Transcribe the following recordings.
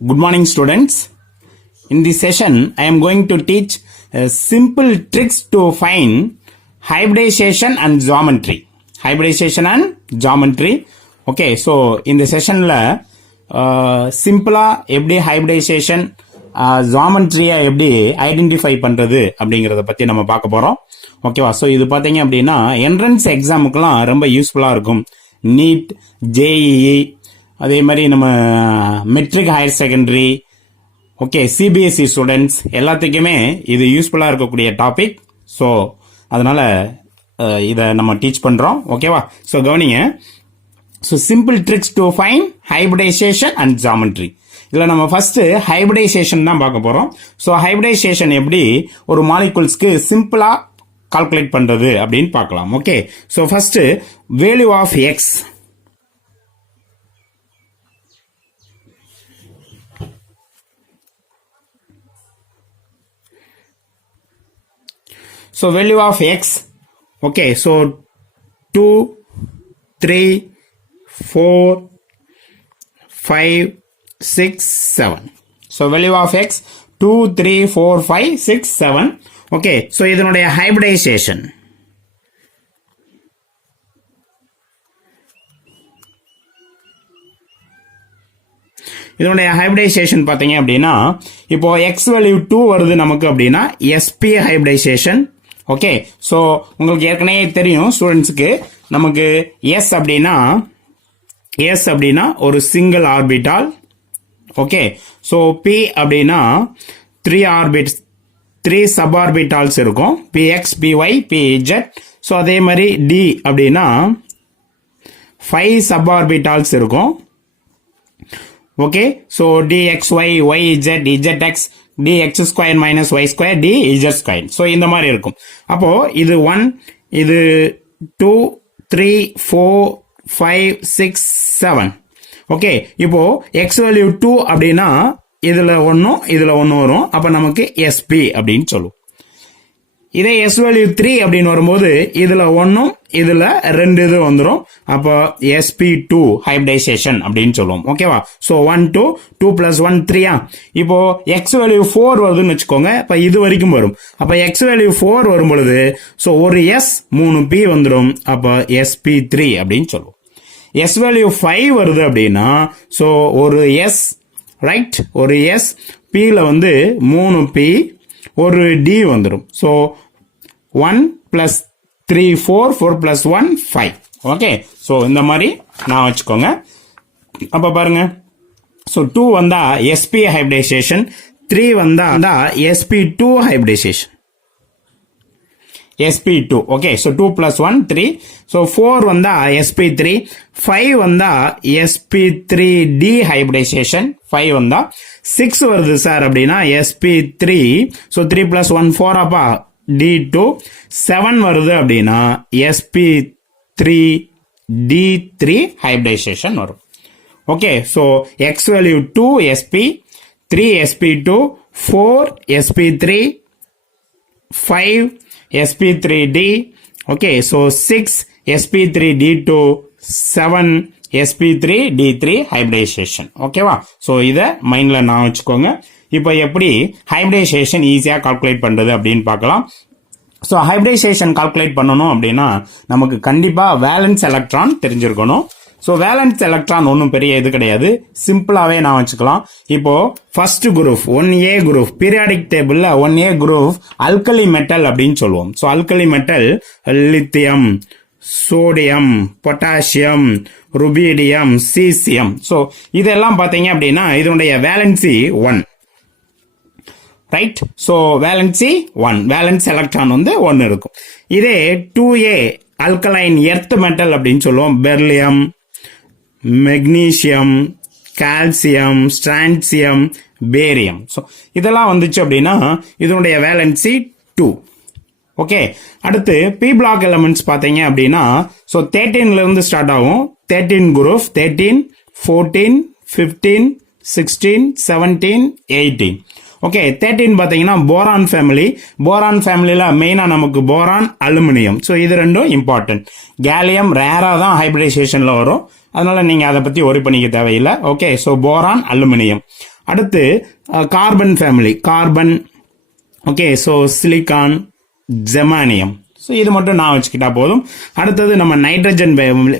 Good morning, students. In this session, I am going to teach simple tricks to find hybridization and geometry. Hybridization and geometry. Okay, so in the session, simple எப்படி hybridization ஜாமெட்ரியை எப்படி identify பண்றது அப்படிங்கறத பத்தி நம்ம பார்க்க போறோம். ஓகேவா? ஸோ இது பாத்தீங்க அப்படின்னா என்ட்ரன்ஸ் எக்ஸாமுக்குலாம் ரொம்ப யூஸ்ஃபுல்லா இருக்கும். நீட், ஜேஇஇ, அதே மாதிரி நம்ம matric higher secondary, okay, CBSE students எல்லாத்துக்குமே இது யூஸ்ஃபுல்லா இருக்கக்கூடிய டாபிக். ஸோ அதனால இதை நம்ம டீச் பண்றோம். ஓகேவா? ஸோ கவனிங்க. So simple tricks to find hybridisation and geometry. இதுல நம்ம ஃபர்ஸ்ட் ஹைபிரிடைசேஷன் தான் பார்க்க போறோம். ஸோ ஹைபிரிடைசேஷன் எப்படி ஒரு மாலிகுல்ஸ்க்கு சிம்பிளா கால்குலேட் பண்றது அப்படின்னு பார்க்கலாம். Okay, so first value of x. So value of x, okay, so 2, 3, 4, 5, 6, 7. So value of x 2, 3, 4, 5, 6, 7. Okay, so இதனுடைய hybridization. இதனுடைய hybridization பாத்தீங்க அப்படின்னா இப்போ x value 2 வருது நமக்கு அப்படின்னா sp hybridization. ஓகே, சோ உங்களுக்கு ஏற்கனவே தெரியும் ஸ்டூடெண்ட்ஸ்க்கு, நமக்கு எஸ் அப்படின்னா ஒரு single orbital. Okay, so p அப்படின்னா 3 சப் ஆர்பிட்டால்ஸ் இருக்கும், px, py, pz. சோ அதே மாதிரி டி அப்படின்னா 5 சப் ஆர்பிட்டால்ஸ் இருக்கும். Okay, so dxy, yz, zx, dx square minus y square, dz square. So இந்த மாதிரி இருக்கும். அப்போ இது 1, இது 2, 3, 4, 5, 6, 7. ஓகே, இப்போ x value 2 அப்படின்னா இதுல ஒன்னு வரும். அப்ப நமக்கு sp அப்படின்னு சொல்லுவோம். இதே s value 3 அப்படின்னு வரும்போது இதுல ஒன்னும் இதுல 2 இது வந்துரும். அப்போ sp2 ஹைபிரிடைசேஷன் அப்படின்னு சொல்லுவோம். ஓகேவா? So 1, 2, 2 plus 1, 3. இப்போ x value 4 வருதுன்னு வச்சுக்கோங்க. அப்ப இது வரைக்கும் வரும். அப்ப x value 4 வரும் பொழுது சோ ஒரு s 3 p வந்துரும். அப்ப sp3 அப்படின்னு சொல்லுவோம். s value 5 வருது அப்படின்னா சோ ஒரு s, ரைட், ஒரு s, p ல வந்து 3 p, ஒரு d வந்துரும். So 1 plus 3 4, 4 plus 1 5. Okay, so இந்த மாதிரி நான் வச்சுக்கோங்க. அப்ப பாருங்க, சோ 2 வந்தா sp ஹைபிரிடைசேஷன், 3 வந்தா sp2 hybridisation, sp2. Okay, so 2 plus 1 3. So 4 வந்தா sp3, 5 வந்தா sp3d ஹைபிரிடைசேஷன், 5 வந்தா 6 வருது சார் அப்படின்னா sp3. சோ 3 plus 1 4 அப்பா d2. 7 வருது அப்படின்னா sp3d3 ஹைபிரிடைசேஷன் வரும். Okay, so x value 2 sp, 3 sp2, 4 sp3, 5 sp3d. Okay, so 6 sp3d2, 7 sp3d3 hybridisation. ஓகேவா? சோ இத மைண்ட்ல நான் வச்சுக்கோங்க. இப்போ எப்படி ஹைபிரிடைசேஷன் ஈஸியா கால்குலேட் பண்றது அப்படின்னு பார்க்கலாம். சோ ஹைபிரிடைசேஷன் கால்குலேட் பண்ணணும் அப்படின்னா நமக்கு கண்டிப்பா வேலன்ஸ் எலக்ட்ரான் தெரிஞ்சிருக்கணும். சோ வேலன்ஸ் எலக்ட்ரான் ஒன்னும் பெரிய இது கிடையாது, சிம்பிளாவே நான் வச்சுக்கலாம். இப்போ first group 1A group, periodic டேபிள்ல 1A குரூப் அல்கலி மெட்டல் அப்படின்னு சொல்லுவோம். So alkali metal lithium, sodium, potassium, rubidium, caesium. So இதெல்லாம் பாத்தீங்க அப்படின்னா இதனுடைய valency 1, right. So valency 1, valence electron வந்து 1 இருக்கும். இதே 2A அல்கலைன் எர்த் மெட்டல் அப்படின்னு சொல்லுவோம். Beryllium, magnesium, calcium, strontium, barium. So இதெல்லாம் வந்துச்சு அப்படின்னா இதனுடைய வேலன்சி 2. ஓகே, அடுத்து பி பிளாக் எலிமெண்ட்ஸ் பாத்தீங்க அப்படின்னா சோ 13ல இருந்து ஸ்டார்ட் ஆகும். 13 குரூப், 13, 14, 15, 16, 17, 18. ஓகே, 13 பாத்தீங்கன்னா போரான் ஃபேமிலி. போரான் ஃபேமிலியில மெயினா நமக்கு போரான், அலுமினியம். சோ இது ரெண்டும் இம்பார்ட்டன்ட். கேலியம் ரேரா தான் ஹைபிரிடைசேஷன்ல வரும், அதனால நீங்க அதை பத்தி ஒரி பண்ணிக்க தேவையில்லை. Okay, so boron, aluminium. அடுத்து carbon family, carbon, okay, so silicon, germanium. So இது மட்டும் நான் வச்சுக்கிட்டா போதும். அடுத்தது நம்ம nitrogen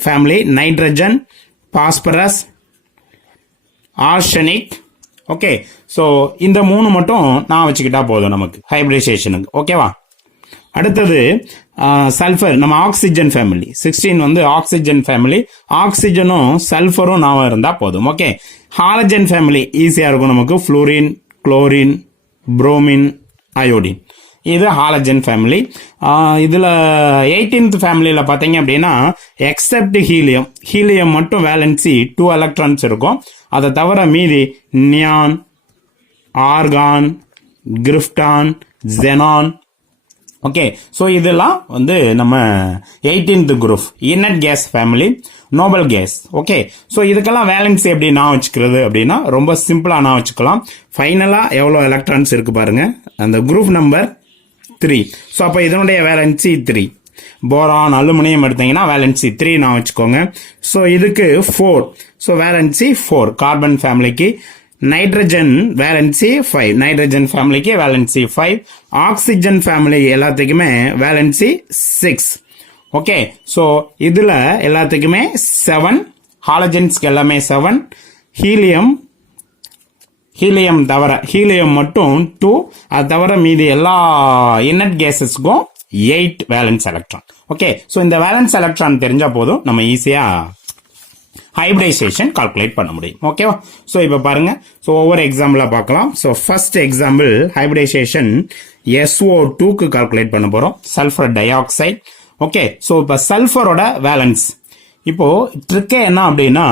family, nitrogen, phosphorus, arsenic. Okay, so இந்த 3 மட்டும் நான் வச்சுக்கிட்டா போதும் நமக்கு ஹைபிரிடைசேஷனுக்கு. ஓகேவா? அடுத்தது சல்ஃபர், நம்ம ஆக்சிஜன் ஃபேமிலி 16 வந்து ஆக்சிஜன் ஃபேமிலி, ஆக்சிஜனும் சல்ஃபரும் நாம இருந்தா போதும். ஓகே, ஹாலஜன் ஃபேமிலி ஈஸியா இருக்கும் நமக்கு, ஃப்ளூரின், குளோரின், புரோமின், அயோடின். இது ஹாலஜன் ஃபேமிலி. இதுல 18th ஃபேமிலியில பாத்தீங்க அப்படின்னா எக்ஸப்ட் ஹீலியம், ஹீலியம் மட்டும் வேலன்சி 2 எலக்ட்ரான்ஸ் இருக்கும். அதை தவிர மீதி neon, argon, krypton, xenon. Okay, so இதெல்லாம் வந்து நம்ம 18th group inert case family, Nobel case. Okay, so இதுக்கெல்லாம் வேலன்சி எப்படி நான் வச்சுக்கிறது அப்படின்னா ரொம்ப சிம்பிளா நான் வச்சுக்கலாம். ஃபைனலா எவ்வளோ எலக்ட்ரான்ஸ் இருக்கு பாருங்க, அந்த குரூப் நம்பர் 3. ஸோ அப்போ இதனுடைய வேலன்சி 3. போரான், அலுமினியம் எடுத்தீங்கன்னா வேலன்சி 3 நான் வச்சுக்கோங்க. ஸோ இதுக்கு 4. ஸோ வேலன்சி 4 கார்பன் ஃபேமிலிக்கு. நைட்ரஜன் வேலன்சி 5, நைட்ரஜன் ஃபேமிலிக்கு வேலன்சி 5. ஆக்சிஜன் ஃபேமிலி எல்லாத்துக்குமே வேலன்சி 6. ஓகே, ஸோ இதுல எல்லாத்துக்குமே 7, ஹாலஜன்ஸ்க்கு எல்லாமே 7, ஹீலியம் தவிர, ஹீலியம் மட்டும் 2, அது தவிர மீதி எல்லா இன்னட் கேசஸ்க்கும் 8 வேலன்ஸ் எலக்ட்ரான். ஓகே, ஸோ இந்த வேலன்ஸ் எலக்ட்ரான் தெரிஞ்சா போதும் நம்ம ஈஸியா ஹைபிரிடைசேஷன் கால்குலேட் பண்ண முடியும். ஓகேவா? ஸோ இப்போ பாருங்க, ஸோ ஒவ்வொரு எக்ஸாம்பிளா பார்க்கலாம். ஸோ ஃபர்ஸ்ட் எக்ஸாம்பிள் ஹைபிரிடைசேஷன் SO2க்கு கால்குலேட் பண்ண போறோம், sulphur dioxide. Okay, so இப்போ சல்ஃபரோட வேலன்ஸ், இப்போ ட்ரிக்கே என்ன அப்படின்னா,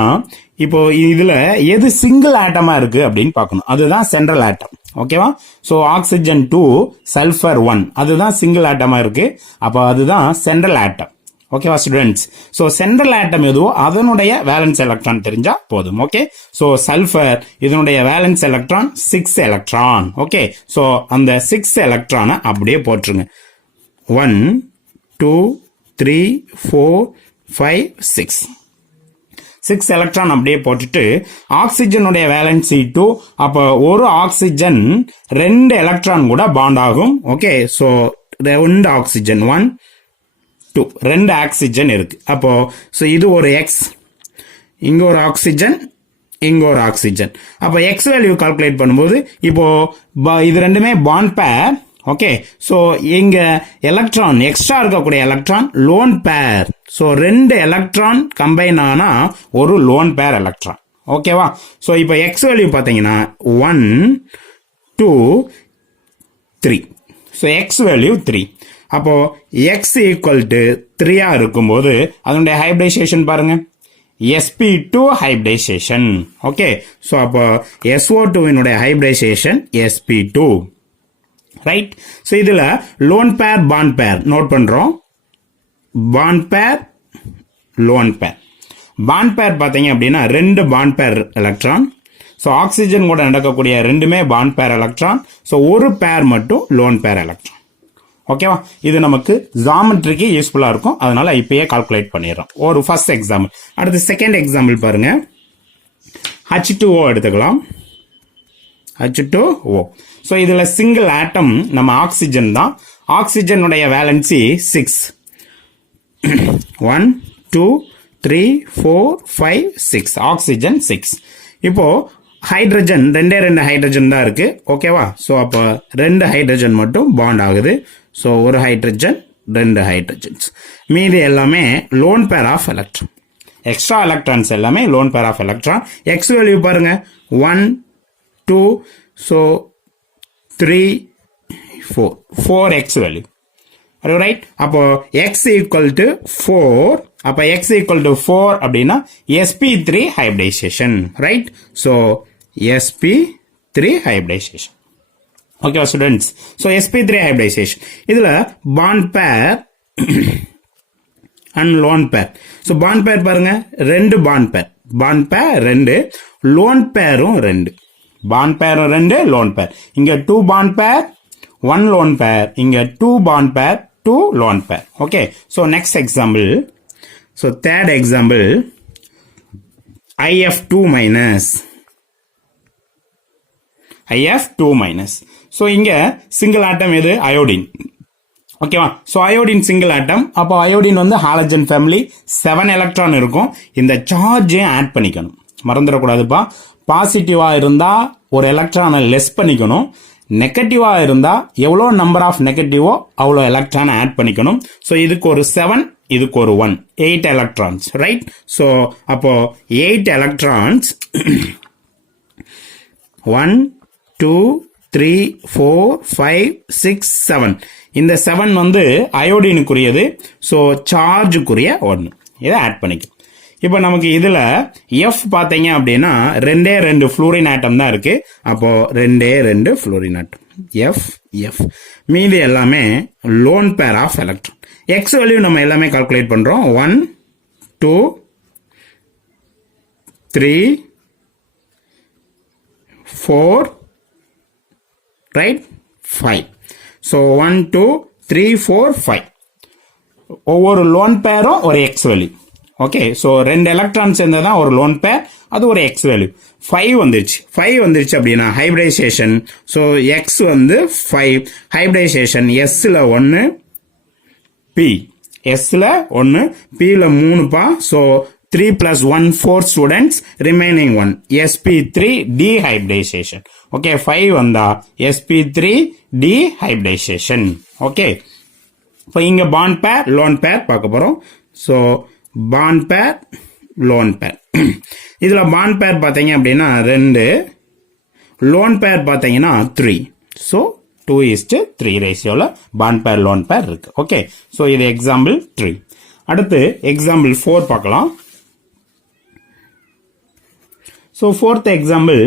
இப்போ இதுல எது சிங்கிள் ஆட்டமா இருக்கு அப்படின்னு பார்க்கணும். அதுதான் சென்ட்ரல் ஆட்டம். ஓகேவா? ஸோ ஆக்சிஜன் 2, சல்ஃபர் 1 அதுதான் சிங்கிள் ஆட்டமா இருக்கு. அப்போ அதுதான் சென்ட்ரல் ஆட்டம். ஓகேவா ஸ்டூடெண்ட்ஸ்? ஸோ சென்ட்ரல் ஆட்டம் எதுவோ அதனுடைய வேலன்ஸ் எலக்ட்ரான் தெரிஞ்சா போதும். ஓகே, ஸோ சல்ஃபர் இதனுடைய valence electron 6 electron. Okay, so அந்த 6 எலக்ட்ரானை அப்படியே போட்டுருங்க. 1 2 3 4 5 6 எலக்ட்ரான் அப்படியே போட்டுட்டு ஆக்சிஜனுடைய வேலன்சி 2. அப்போ ஒரு ஆக்சிஜன் 2 எலக்ட்ரான் கூட பாண்ட் ஆகும். ஓகே, ஸோ 2 ஆக்சிஜன் 1 2 2 ஆக்சிஜன் இருக்கு. அப்போ ஸோ இது ஒரு எக்ஸ், இங்க ஒரு ஆக்சிஜன், இங்க ஒரு ஆக்சிஜன். அப்போ எக்ஸ் வேல்யூ கால்குலேட் பண்ணும்போது இப்போ இது ரெண்டுமே பாண்ட் பேர். ஓகே, ஸோ இங்க எலக்ட்ரான் எக்ஸ்ட்ரா இருக்கக்கூடிய electron loan pair. So 2 electron combine ஆனா ஒரு லோன் பேர் எலக்ட்ரான். ஓகேவா? ஸோ இப்போ எக்ஸ் வேல்யூ பார்த்தீங்கன்னா 1 2 3. So X value 3. அப்போ எக்ஸ் ஈக்குவல் டு 3 இருக்கும்போது அதனுடைய ஹைபிரிடைசேஷன் பாருங்க, sp2 ஹைபிரிடைசேஷன். ஓகே, ஸோ அப்போ SO2 hybridisation sp2. Right? So இதுல lone pair bond pair note பண்றோம். Bond pair, lone pair. Bond pair பார்த்தீங்க அப்படின்னா 2 பாண்ட் பேர் எலக்ட்ரான். ஸோ ஆக்சிஜன் கூட நடக்கக்கூடிய ரெண்டுமே பாண்ட் பேர் எலக்ட்ரான். ஸோ ஒரு பேர் மட்டும் லோன் பேர் எலக்ட்ரான். ஓகேவா? இது நமக்கு ஜாமெட்ரிக்கு யூஸ்ஃபுல்லா இருக்கும். அதனால இப்பயே கால்குலேட் பண்ணிடுறோம். ஒரு ஃபர்ஸ்ட் எக்ஸாம்பிள். அடுத்து செகண்ட் எக்ஸாம்பிள் பாருங்க, H2O எடுத்துக்கலாம். H2O. ஸோ இதுல சிங்கிள் ஆட்டம் நம்ம ஆக்சிஜன் தான். ஆக்சிஜனுடைய வேலன்சி 6. 1 2 3 4 5 6 ஆக்சிஜன் 6. இப்போ ஹைட்ரஜன் 2 ஹைட்ரஜன் தான் இருக்கு. ஓகேவா? ஸோ அப்போ 2 ஹைட்ரஜன் மட்டும் பாண்ட் ஆகுது. ஸோ ஒரு ஹைட்ரஜன் 2 ஹைட்ரஜன்ஸ். மீதி எல்லாமே lone pair of electron. Extra electrons எல்லாமே lone pair of electron. X value பாருங்க 1 2, ஸோ 3 4 எக்ஸ் வேல்யூ. ரைட்? அப்போ எக்ஸ் ஈக்குவல் டு 4. அப்போ எக்ஸ் ஈக்குவல் டு 4 அப்படின்னா sp3 hybridisation. Right? So sp3 hybridisation. ஓகேவா students? So sp3 hybridisation இதுல bond pair and lone pair. So bond pair பாருங்க 2 bond பேர், bond pair 2, loan பேரும் 2. Bond பேரும் 2, lone பேர். இங்க 2 பாண்ட் பேர் 1 லோன் பேர், இங்க 2 bond pair 2 lone pair. Okay, so next example. So third example IF2 minus IF2 minus. So இங்க single atom எது iodine. ஓகேவா? சோ அயோடின் சிங்கிள் ஆட்டம். அப்போ அயோடின் வந்து ஹாலஜன் ஃபேமிலி 7 எலக்ட்ரான் இருக்கும். இந்த சார்ஜையும் ஆட் பண்ணிக்கணும். மறந்துடக்கூடாதுப்பா. பாசிட்டிவா இருந்தா ஒரு எலக்ட்ரானை லெஸ் பண்ணிக்கணும். நெகட்டிவா இருந்தா எவ்வளோ நம்பர் ஆஃப் நெகட்டிவோ அவ்வளோ எலக்ட்ரானை ஆட் பண்ணிக்கணும். ஸோ இதுக்கு ஒரு 7, இதுக்கு ஒரு 1, 8 எலக்ட்ரான்ஸ், ரைட்? ஸோ அப்போ 8 எலக்ட்ரான்ஸ் 1, 2, 3, 4, 5, 6, 7. இந்த 7 வந்து அயோடினுக்குரியது. ஸோ சார்ஜுக்குரிய 1. இதை ஆட் பண்ணிக்கும். இப்போ நமக்கு இதுல F பார்த்தீங்க அப்படின்னா 2 ஃப்ளூரின் ஆட்டம் தான் இருக்கு. அப்போ 2 ஃப்ளூரின் ஆட்டம் F. மீதி எல்லாமே lone pair of electron. X value நம்ம எல்லாமே கால்குலேட் பண்றோம். 1, 2, 3, 4, right? 5. So 1, 2, 3, 4, 5. ஒவ்வொரு லோன் பேரும் ஒரு X value. Okay, so 2 electrons சேர்ந்ததான் ஒரு லோன் பேர், அது ஒரு X வேல்யூ. 5 வந்துருச்சு அப்படின்னா ஹைபிரிடைசேஷன். ஸோ X வந்து 5, ஹைபிரிடைசேஷன் Sல 1, Sல 1, Pல 3பா. So 3 plus 1, 4 students, remaining 1, sp3 dehybridization. Okay, 5 வந்தா sp3 dehybridization. Okay, இப்போ இங்க bond pair, lone pair பார்க்க போறோம். So bond pair, lone pair. இதுல bond pair பார்த்தீங்க அப்படின்னா 2, lone pair பார்த்தீங்கன்னா 3. So 2:3 ரேஷியோல bond pair, lone pair இருக்கு. ஓகே, so இது எக்ஸாம்பிள் 3. அடுத்து எக்ஸாம்பிள் 4 பார்க்கலாம். So fourth example,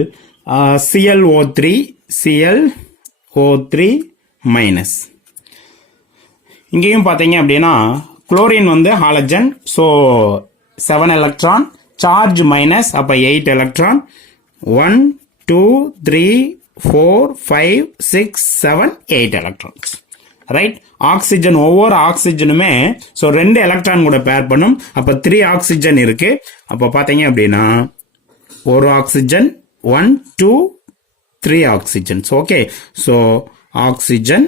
ClO3 minus. இங்கேயும் பார்த்தீங்க அப்படின்னா குளோரின் வந்து halogen. So 7 electron, charge minus, அப்போ 8 எலக்ட்ரான். 1, 2, 3, 4, 5, 6, 7, 8 electrons, right? ஆக்சிஜன், ஒவ்வொரு ஆக்சிஜனுமே ஸோ 2 எலக்ட்ரான் கூட பேர் பண்ணும். அப்போ 3 ஆக்சிஜன் இருக்கு. அப்போ பார்த்தீங்க அப்படின்னா ஒரு oxygen, 1, 2, 3 oxygens. Okay, so oxygen,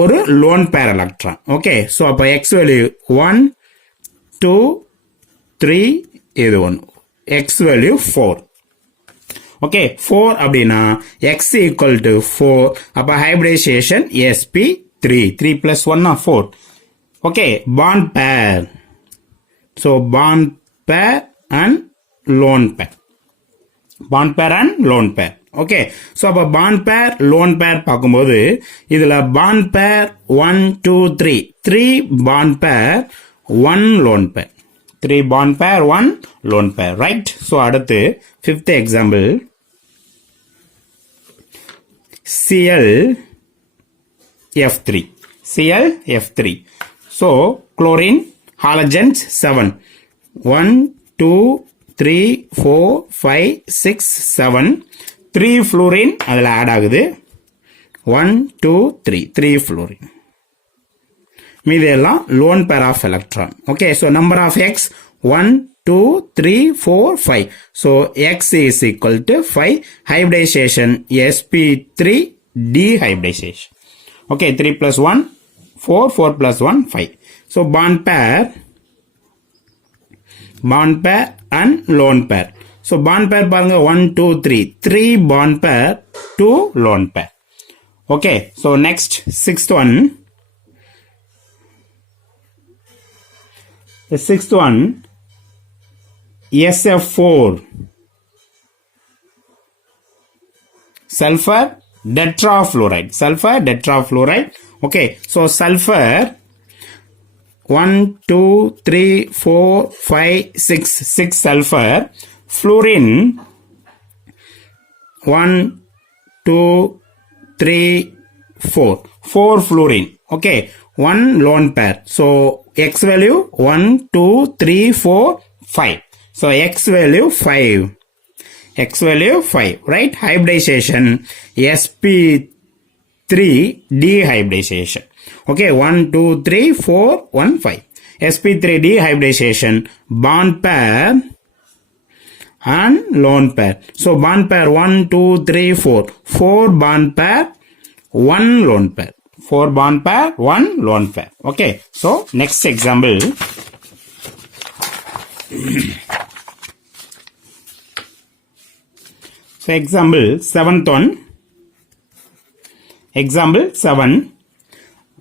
ஒரு lone pair electron. Okay, so அப்போ எக்ஸ் வேல்யூ 1, 2, 3, இது 1, எக்ஸ் வேல்யூ 4. ஓகே, 4 அப்படின்னா எக்ஸ் ஈக்குவல் டு 4. அப்போ hybridisation sp3, 3 plus 1 4. Okay, bond பேர். So bond pair and lone pair. Bond pair and lone pair. Okay, so அப்ப bond pair, lone pair பார்க்கும்போது இதுல bond pair 1, 2, 3 bond pair, 1 lone pair. 3 bond pair, 1 lone pair, right? So அடுத்து fifth example, ClF3. So chlorine, halogens 7. 1, 2, 3, 4, 5, 6, 7. 3 fluorine அதில் add ஆகுது. 1, 2, 3 fluorine. மீது எல்லாம் lone pair of electron. Okay, so number of X 1, 2, 3, 4, 5. So X is equal to 5. Hybridization sp3 dehybridization. Okay, 3 plus 1, 4 plus 1, 5. So bond pair and lone pair. So bond pair பாருங்க 1, 2, 3 bond pair, 2 lone pair. Okay, so next sixth one. The sixth one, SF4, sulfur tetrafluoride. Okay, so sulfur 1, 2, 3, 4, 5, 6 sulfur. Fluorine 1, 2, 3, 4 fluorine. Okay, 1 lone pair. So X value 1, 2, 3, 4, 5. So X value 5. Right? Hybridization sp3 dehybridization. Okay, 1, 2, 3, 4, 1, 5. sp3 dehybridization, bond pair and lone pair. So bond pair 1, 2, 3, 4. 4 bond pair, 1 lone pair. 4 bond pair, 1 lone pair. Okay. So next example. So example 7th one. Example 7.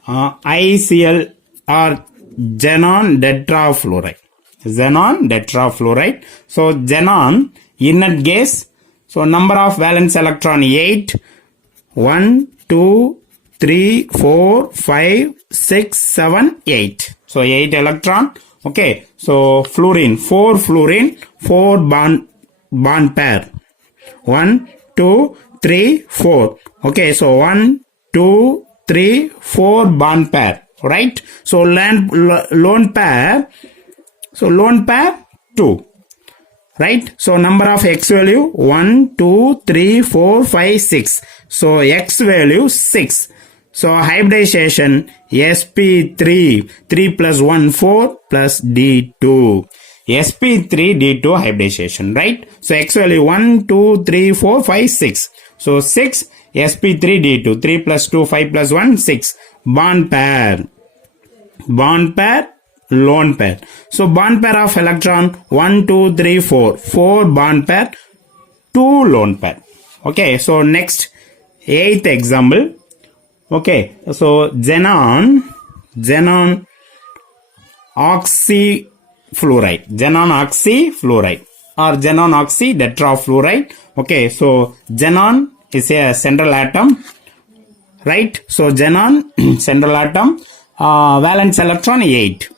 ICl or xenon tetrafluoride. Xenon tetrafluoride. So xenon inert gas. So number of valence electron 8. 1, 2, 3, 4, 5, 6, 7, 8. So 8 electron. Okay. So fluorine 4 fluorine 4 bond pair. 1, 2, 3, 4. Okay. So 1, 2, 3, 4 bond pair. Right. So lone pair. So lone pair 2. Right. So number of X value 1, 2, 3, 4, 5, 6. So X value 6. So hybridization sp3 3 plus 1 4 plus d2. sp3 d2 hybridization. Right. So X value 1, 2, 3, 4, 5, 6. So 6 sp3 d2. 3 plus 2 5 plus 1 6. Bond pair. Bond pair. Lone pair. So bond pair of electron 1, 2, 3, 4. 4 bond pair, 2 lone pair. Okay. So next 8th example. Okay. So xenon oxyfluoride. Xenon oxyfluoride or xenon oxy tetrafluoride. Okay. So xenon is a central atom. Right. So xenon central atom. Valence electron 8.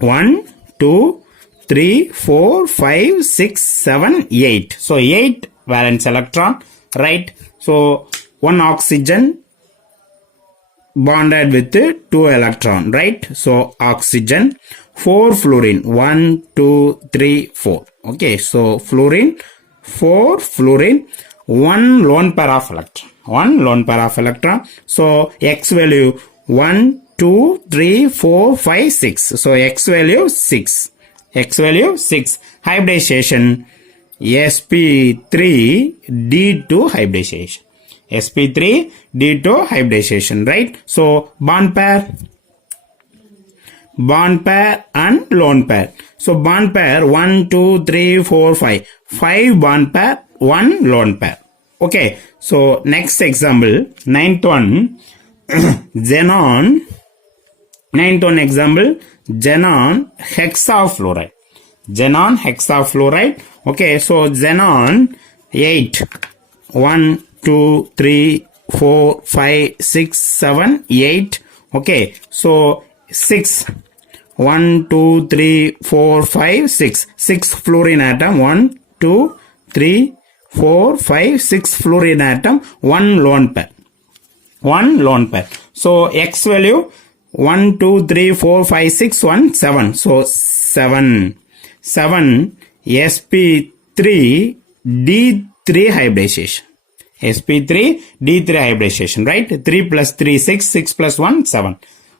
1, 2, 3, 4, 5, 6, 7, 8. So 8 valence electron. Right. So 1 oxygen bonded with 2 electron. Right. So oxygen. 4 fluorine. 1, 2, 3, 4. Okay. So fluorine. 4 fluorine. 1 lone pair of electron. 1 lone pair of electron. So X value 1, 2, 3, 4, 5, 6. So X value 6. X value 6. Hybridization sp3 d2 hybridization. sp3 d2 hybridization. Right. So bond pair and lone pair. So bond pair 1, 2, 3, 4, 5. 5 bond pair, 1 lone pair. Okay. So next example 9th one. Xenon. 9th one example, xenon hexafluoride. Xenon hexafluoride. Okay, so xenon 8. 1, 2, 3, 4, 5, 6, 7, 8. Okay, so 6. 1, 2, 3, 4, 5, 6. 6 fluorine atom. 1, 2, 3, 4, 5, 6 fluorine atom. 1 lone pair. 1 lone pair. So X value 1, 2, 3, 4, 5, 6, 1, 7. So 7 sp3 d3 hybridization. sp3 d3 hybridization. Right. 3 plus 3 6. 6 plus 1 7.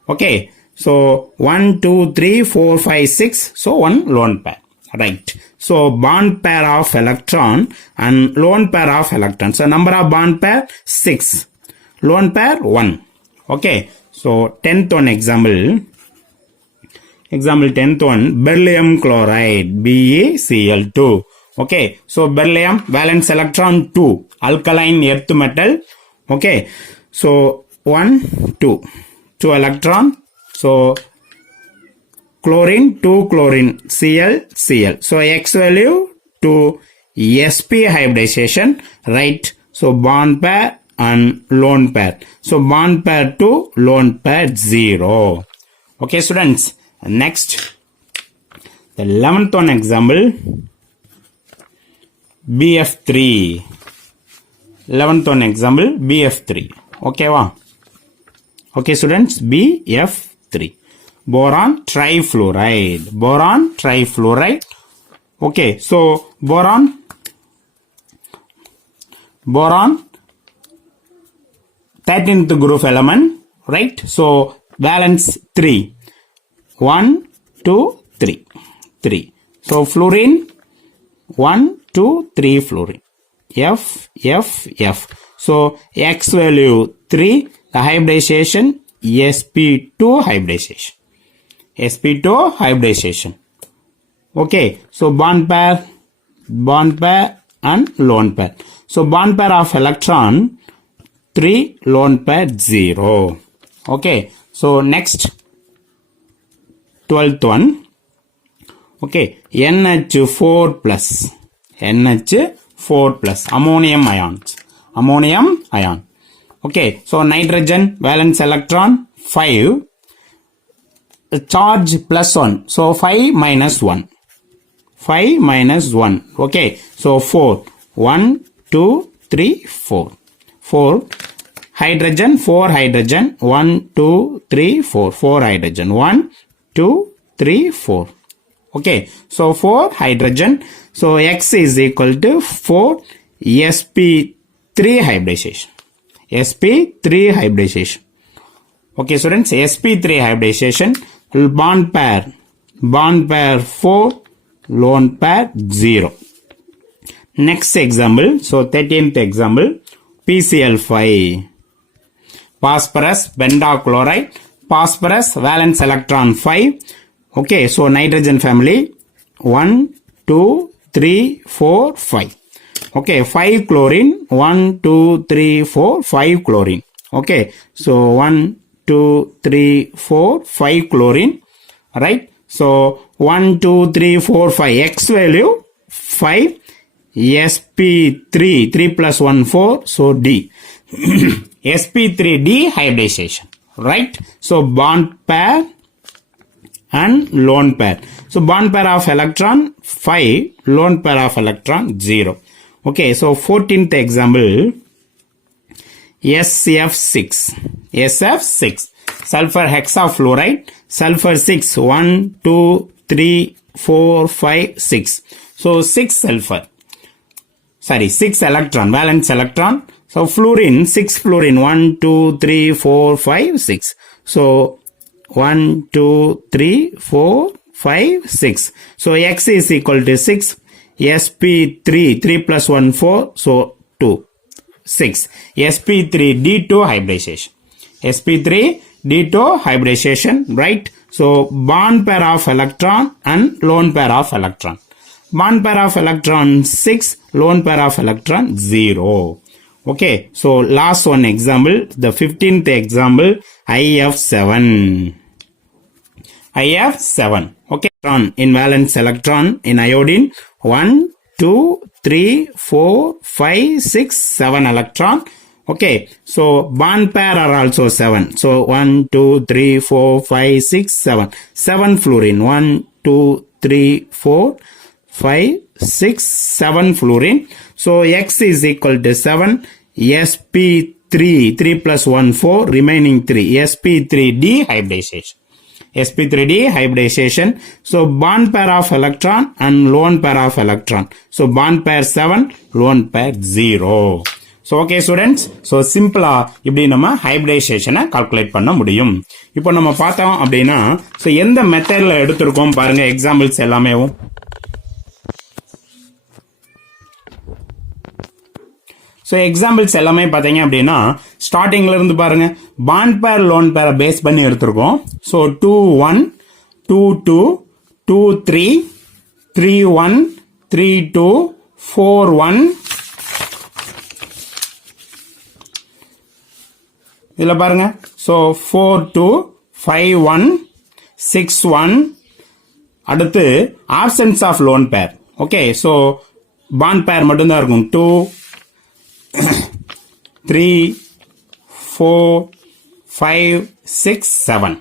Okay. So 1, 2, 3, 4, 5, 6. So 1 lone pair. Right. So bond pair of electron and lone pair of electron. So number of bond pair 6. Lone pair 1. Okay. So 10th one example. Example 10th one. Beryllium chloride. BeCl2. Okay. So beryllium valence electron 2. Alkaline earth metal. Okay. So 1, 2. 2 electron. So chlorine 2 chlorine. Cl. So X value 2. sp hybridization. Right. So bond pair and lone pair. So bond pair 2, lone pair 0. Okay, students. Next, the 11th one example, BF3. 11th one example, BF3. Okay, wow. Okay, students, BF3. Boron trifluoride. Boron trifluoride. Okay, so boron 13th group element, right? So valence 3. 1, 2, 3. 3. So fluorine 1, 2, 3 fluorine. F, F, F. So X value 3, the hybridization sp2 hybridization. sp2 hybridization. Okay, so bond pair and lone pair. So bond pair of electron 3, lone pair 0. Okay, so next 12th one. Okay, NH4 plus NH4 plus ammonium ions. Ammonium ion. Okay, so nitrogen valence electron 5, charge plus 1. So 5 minus 1. 5 minus 1. Okay, so 4. 1, 2, 3, 4. 4 hydrogen, 4 hydrogen. 1, 2, 3, 4. 4 hydrogen. 1, 2, 3, 4. Okay, so 4 hydrogen. So X is equal to 4 sp3 hybridization. sp3 hybridization. Okay, students, sp3 hybridization. Bond pair 4, lone pair 0. Next example, so 13th example, PCl5, phosphorus pentachloride, phosphorus valence electron 5. Okay, so nitrogen family 1, 2, 3, 4, 5. Okay, 5 chlorine, 1, 2, 3, 4, 5 chlorine. Okay, so 1, 2, 3, 4, 5 chlorine. Right? So 1, 2, 3, 4, 5. X value 5. sp3, 3 plus 1, 4. So D. sp3D hybridization. Right? So bond pair and lone pair. So bond pair of electron 5, lone pair of electron 0. Okay, so 14th example, SF6. SF6. Sulfur hexafluoride. Sulfur 6. 1, 2, 3, 4, 5, 6. So 6 sulfur. Sorry, 6 electron. Valence electron. So fluorine, 6 fluorine. 1, 2, 3, 4, 5, 6. So 1, 2, 3, 4, 5, 6. So X is equal to 6. sp3, 3 plus 1, 4. So 2. 6. sp3 D2 hybridization. sp3 D2 hybridization, right? So bond pair of electron and lone pair of electron. Bond pair of electron 6, lone pair of electron 0. Okay, so last one example, the 15th example, IF7. IF7. Okay, in valence electron in iodine 1, 2, 3, 4, 5, 6, 7 electron. Okay, so bond pair are also 7. So 1, 2, 3, 4, 5, 6, 7. 7 fluorine. 1, 2, 3, 4, 5, 6, 7 fluorine. So X is equal to 7. sp3, 3 plus 1, 4. Remaining 3. sp3D hybridization. sp3D hybridization. So bond pair of electron and lone pair of electron. So bond pair 7, lone pair 0. So okay students, so simple இப்படி நம்ம hybridization calculate பண்ண முடியும். இப்போ நம்ம பார்த்தோம் அப்படின்னா so எந்த மெத்தட்ல எடுத்துருக்கோம் பாருங்க எக்ஸாம்பிள்ஸ் எல்லாமே. So எக்ஸாம்பிள்ஸ் எல்லாமே பாத்தீங்க அப்படின்னா ஸ்டார்டிங்ல இருந்து பாருங்க பாண்ட் பேர் லோன் பேரை பேஸ் பண்ணி எடுத்திருக்கோம். So 2 1 2 2 2 3 3 1 3 2 4 1. இதுல பாருங்க so 4 2 5 1 6 1. அடுத்து absence of lone pair. Okay, so bond pair மட்டும் தான் இருக்கும் 2 3 4 5 6 7.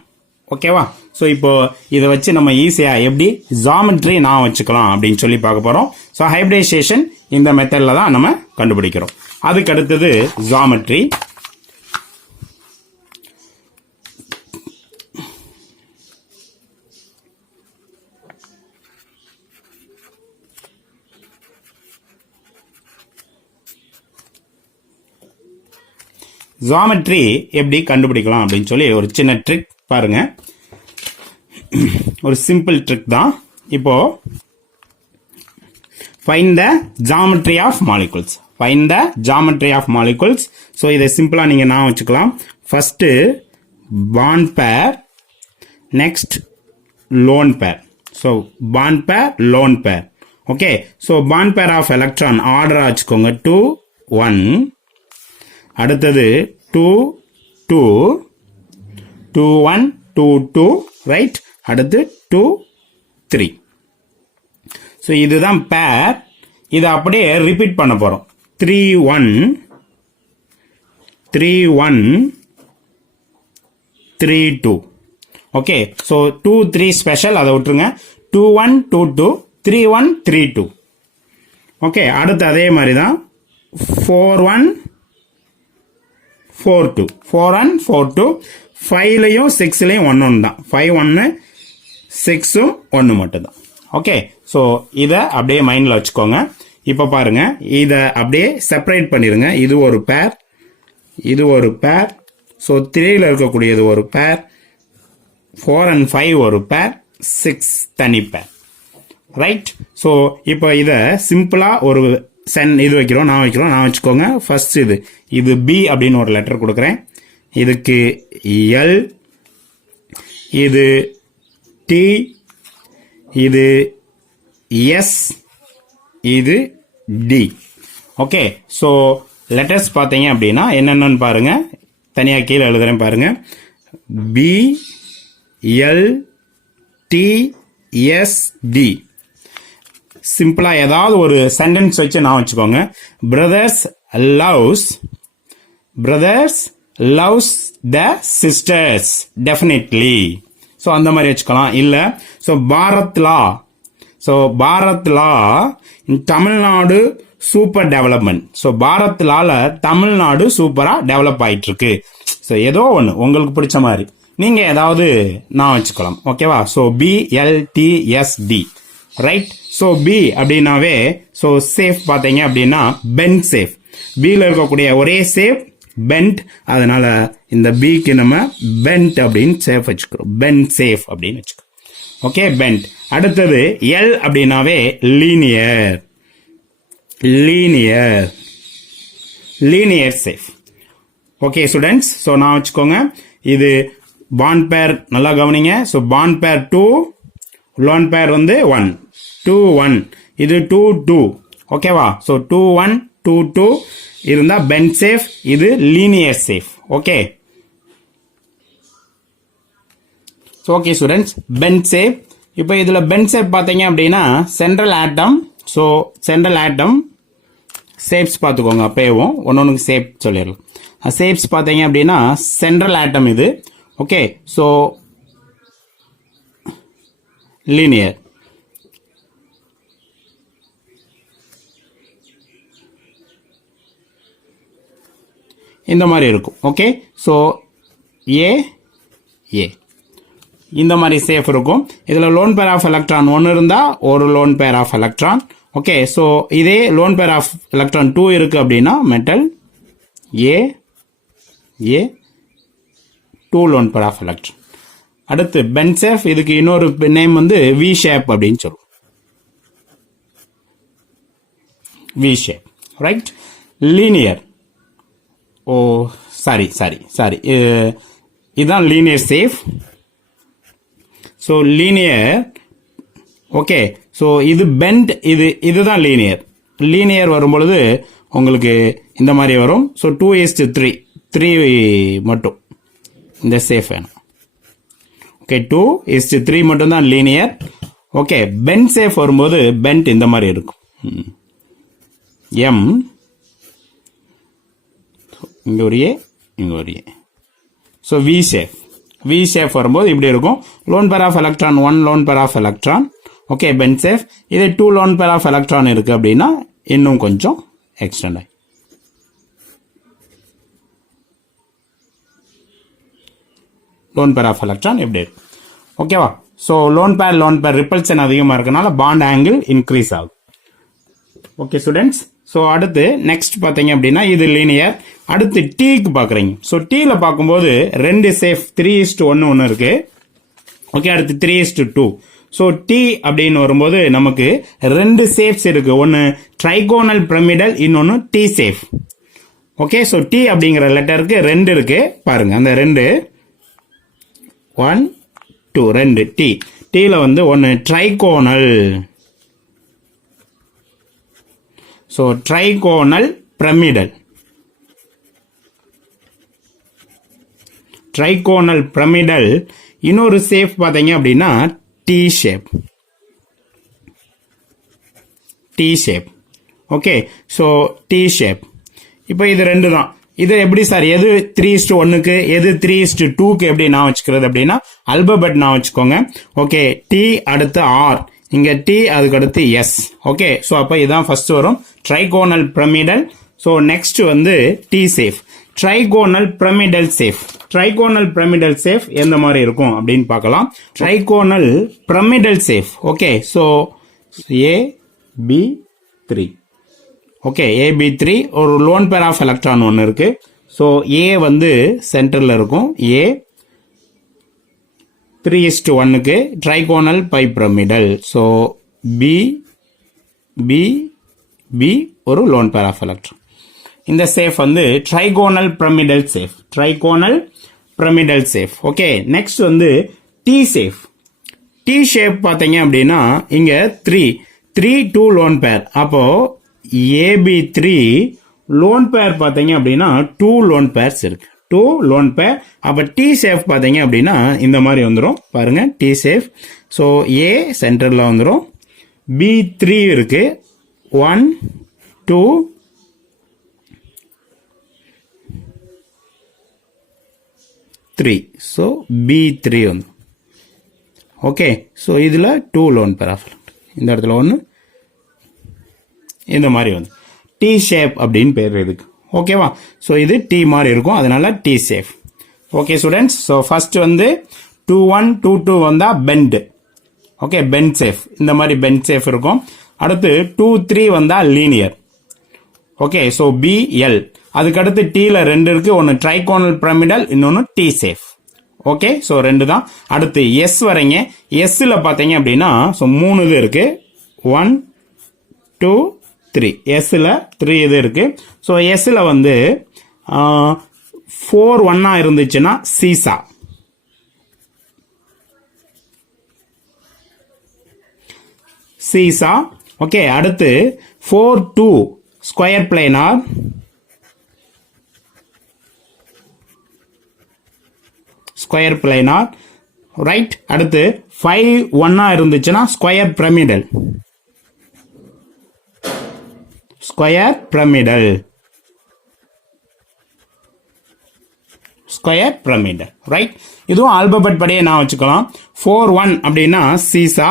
ஓகேவா? சோ இப்போ இத வச்சு நம்ம ஈஸியா எப்படி ஜியோமெட்ரி நான் வச்சுக்கலாம் அப்படினு சொல்லி பார்க்க போறோம். சோ ஹைபிரிடைசேஷன் இந்த மெத்தட்ல தான் நம்ம கண்டுபிடிக்கிறோம். அதுக்கு அடுத்தது ஜியோமெட்ரி. ஜியோமெட்ரி எப்படி கண்டுபிடிக்கலாம் அப்படின்னு சொல்லி ஒரு சின்ன ட்ரிக் பாருங்க. ஒரு சிம்பிள் ட்ரிக் தான். இப்போ find the geometry of molecules. Find the geometry of molecules. So இதை சிம்பிளா நீங்க நான் வச்சுக்கலாம். First bond pair, next lone pair. So bond pair, lone pair. Okay, so bond pair of electron order வச்சுக்கோங்க 2 1. அடுத்தது 2 2 2 1 2 2, right? அடுத்து 2 3. So இதுதான் pair. இதை அப்படியே ரிப்பீட் பண்ண போறோம். 3 1 3 1 3 2. ஓகே, ஸோ 2 3 ஸ்பெஷல், அதை விட்டுருங்க. 2 1 2 2 3 1 3 2. ஓகே, அடுத்து அதே மாதிரி தான் 4 1 4 2 4 1 4 2. 5லையும் 6லையும் 1 1 தான். 5 1 6ம் 1 மட்டும் தான். ஓகே, ஸோ இதை அப்படியே மைண்டில் வச்சுக்கோங்க. இப்போ பாருங்க, இதை அப்படியே செப்பரேட் பண்ணிருங்க. இது ஒரு பேர், இது ஒரு பேர். ஸோ 3ல இருக்கக்கூடியது ஒரு பேர், 4 and 5 ஒரு பேர், 6 தனி பேர், ரைட்? ஸோ இப்போ இதை சிம்பிளா ஒரு இது வைக்கிறோம், நான் வச்சுக்கோங்க. ஃபர்ஸ்ட் இது பி அப்படின்னு ஒரு லெட்டர் கொடுக்குறேன். இதுக்கு எல், இது டி, இது எஸ், இது டி. ஓகே, ஸோ லெட்டர்ஸ் பார்த்தீங்க அப்படின்னா என்னென்னு பாருங்க. தனியாக கீழே எழுதுறேன் பாருங்க. B L T S T. சிம்பிளா ஏதாவது ஒரு சென்டென்ஸ் வச்சு நான் வச்சுக்கோங்க. Brothers loves the sisters definitely. So அந்த மாதிரி வச்சுக்கலாம். இல்ல ஸோ பாரத் லா Tamil Nadu super development. So Bharat லால தமிழ்நாடு சூப்பரா டெவலப் ஆயிட்டு இருக்கு. ஸோ ஏதோ ஒன்று உங்களுக்கு பிடிச்ச மாதிரி நீங்க ஏதாவது நான் வச்சுக்கலாம். ஓகேவா? So BLTSD, right? So B அப்படின்னாவே ஸோ சேஃப் பார்த்தீங்க அப்படின்னா பென்ட் சேஃப். பில இருக்கக்கூடிய ஒரே சேஃப் பென்ட். அதனால இந்த பிக்கு நம்ம பென்ட் அப்படின்னு சேஃப் வச்சுக்கிறோம். பென்ட் சேஃப் அப்படின்னு வச்சுக்கிறோம். Okay, pent. அடுத்தது எல் அப்படின்னாவே linear shape. Okay students, so நான் வச்சுக்கோங்க. இது பாண்ட் பேர், நல்லா கவனிங்க. ஸோ பாண்ட் பேர் 2, லோன் பேர் 1 2 1. இது 2 2. ஓகேவா? ஸோ 2 1 2 2 இருந்தா பென்ட் சேஃப். இது linear shape. Okay, okay students, bent shape. இப்போ இதுல பென்ட் சேஃப் பாத்தீங்க அப்படின்னா central atom. So central atom shapes பார்த்துக்கோங்க. அப்பவும் ஒன்னொன்னுக்கு சேப் சொல்லிடலாம். சேப்ஸ் பார்த்தீங்க அப்படின்னா சென்ட்ரல் ஆட்டம் இது. Okay, so linear. இந்த மாதிரி இருக்கும். ஓகே, ஸோ ஏ இந்த மாதிரி சேஃப் இருக்கும். இதுல லோன் பேர் ஆஃப் எலக்ட்ரான் 1 இருந்தா ஒரு lone pair of electron. Okay, so இதே லோன் பேர் ஆஃப் எலக்ட்ரான் 2 இருக்கு அப்படின்னா metal A 2 lone pair of electron. அடுத்து பென்ட் சேஃப். இதுக்கு இன்னொரு நேம் வந்து வி ஷேப் அப்படின்னு சொல்லுவோம். V shape, right? Linear. Oh sorry இதுதான் linear shape. So linear. Okay, so இது பெண்ட், இதுதான் லீனியர் வரும்பொழுது உங்களுக்கு இந்த மாதிரி வரும். ஸோ 2:3 மட்டும் இந்த சேஃப் வேணும். ஓகே, 2:3 மட்டும் தான் லீனியர். ஓகே, பெண்ட் சேஃப் வரும்போது பெண்ட் இந்த மாதிரி இருக்கும். எம் இங்க ஒரு ஏ, இங்க ஒரு ஏ. ஸோ வி சேஃப் வரும்போது இப்படி இருக்கும். Lone pair of electron 1 lone pair of electron. Okay, bent shape. இதே 2 லோன் பேர் ஆஃப் எலக்ட்ரான் இருக்கு அப்படின்னா இன்னும் கொஞ்சம் எக்ஸ்டெண்ட் ஆகி லோன் பேர் ஆஃப் எலக்ட்ரான் எப்படி இருக்கு. ஓகேவா? ஸோ லோன் பேர் ரிப்பல்சன் அதிகமாக இருக்கனால பாண்ட் ஆங்கிள் இன்க்ரீஸ் ஆகும். ஓகே ஸ்டூடெண்ட்ஸ், ஸோ அடுத்து நெக்ஸ்ட் பார்த்தீங்க அப்படின்னா இது லீனியர். அடுத்து டீக்கு பார்க்குறீங்க. ஸோ டீல பார்க்கும்போது 2 சேஃப் 3:1 ஒன்று இருக்கு. ஓகே, அடுத்து 3:2. ஸோ டி அப்படின்னு வரும்போது நமக்கு ரெண்டு சேஃப்ஸ் இருக்கு, ஒன்னு ட்ரைகோனல் பிரமிடல், இன்னொன்னு T shape. Okay, so T அப்படிங்கிற லெட்டருக்கு ரெண்டு இருக்கு பாருங்க, அந்த ரெண்டு 1 2 ரெண்டு டி. டீல வந்து ஒன்னு trigonal, so trigonal pyramidal. Trigonal pyramidal. இன்னொரு சேஃப் பார்த்தீங்க அப்படின்னா T shape. T shape. Okay, so T shape. இப்போ இது ரெண்டு தான். இது எப்படி சார், எது 3:1க்கு எது 3:2க்கு எப்படி நான் வச்சுக்கிறது அப்படின்னா அல்பபெட் நான் வச்சுக்கோங்க. ஓகே, டி அடுத்து ஆர், இங்க டி அதுக்கு அடுத்து எஸ். ஓகே, ஸோ அப்போ இதான் ஃபர்ஸ்ட் வரும் ட்ரைகோனல் பிரமிடல். ஸோ நெக்ஸ்ட் வந்து T shape, trigonal pyramidal shape. Trigonal pyramidal shape எந்த மாதிரி இருக்கும் அப்படின்னு பார்க்கலாம். Trigonal pyramidal shape. Okay, so AB3. Okay, AB3 ஒரு லோன் பேர் ஆஃப் எலக்ட்ரான் ஒன்று இருக்கு. ஸோ ஏ வந்து சென்டர்ல இருக்கும். ஏ 3:1க்கு trigonal bipyramidal. So B B B ஒரு லோன் பேர் ஆஃப் எலக்ட்ரான். இந்த சேஃப் வந்து trigonal pyramidal shape. Trigonal pyramidal shape. Okay, next வந்து டி சேஃப். டி ஷேப் பார்த்தீங்க அப்படின்னா இங்க 3 லோன் பேர். அப்போ AB3 லோன் பேர் பார்த்தீங்க அப்படின்னா 2 லோன் பேர்ஸ் இருக்கு. 2 லோன் பேர். அப்ப டி சேஃப் பார்த்தீங்க அப்படின்னா இந்த மாதிரி வந்துடும் பாருங்க, டி சேஃப். ஸோ ஏ சென்டர்ல வந்துடும். B3 இருக்கு, 1 2 3. ஸோ B3 வந்து. ஓகே, ஸோ இதுல 2 லோன் பேர் ஆஃப் இந்த இடத்துல ஒன்று, இந்த மாதிரி வந்து டி ஷேப் அப்படின்னு பேர் இருக்கு. ஓகேவா, ஸோ இது டி மாதிரி இருக்கும், அதனால T shape. Okay students, so first வந்து 2-1 2-2 வந்தா பெண்ட். Okay, bend safe. இந்த மாதிரி பெண்ட் சேஃப் இருக்கும். அடுத்து 2-3 வந்தா லீனியர். Okay, so BL. அதுக்கு அடுத்து டீல ரெண்டு இருக்கு, ஒன்னு ட்ரைகோனல் பிரமிடல், இன்னொன்னு டி சேஃப். ஓகே, ஸோ ரெண்டு தான். அடுத்து எஸ் வரைங்க. எஸ்ல பாத்தீங்க அப்படின்னா ஸோ 3 இது இருக்கு, 1 2 3. எஸ்ல 3 இது இருக்கு. ஸோ எஸ்ல வந்து 4-1 இருந்துச்சுன்னா சீசா. சீசா. ஓகே, அடுத்து 4-2 square planar. Square planar. Right. அடுத்து 5-1 இருந்துச்சுன்னா square pyramidal. Square pyramidal. Square pyramidal. Right. இதுவும் ஆல்பபெட் படியே நான் வச்சுக்கலாம். 4-1 அப்படின்னா சீசா.